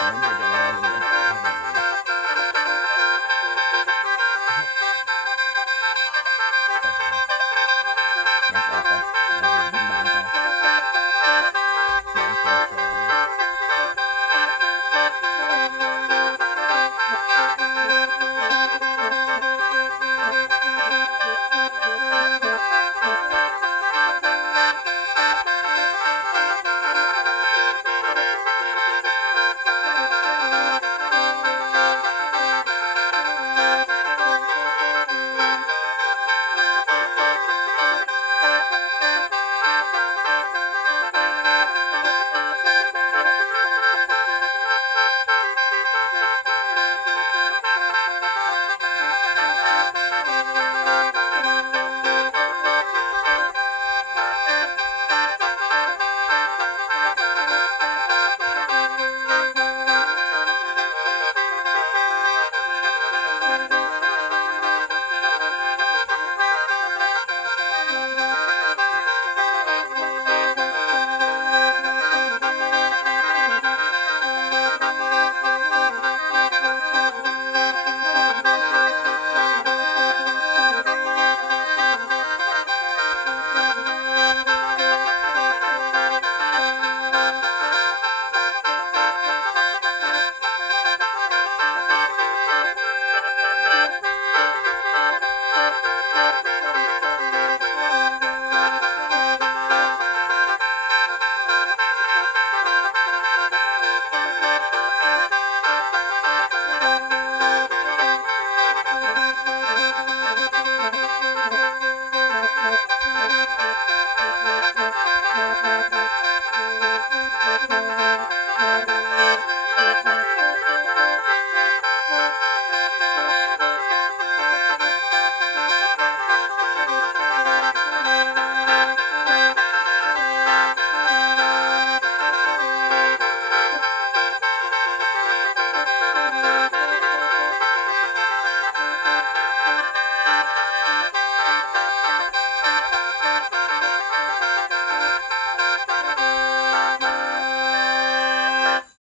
Remember that.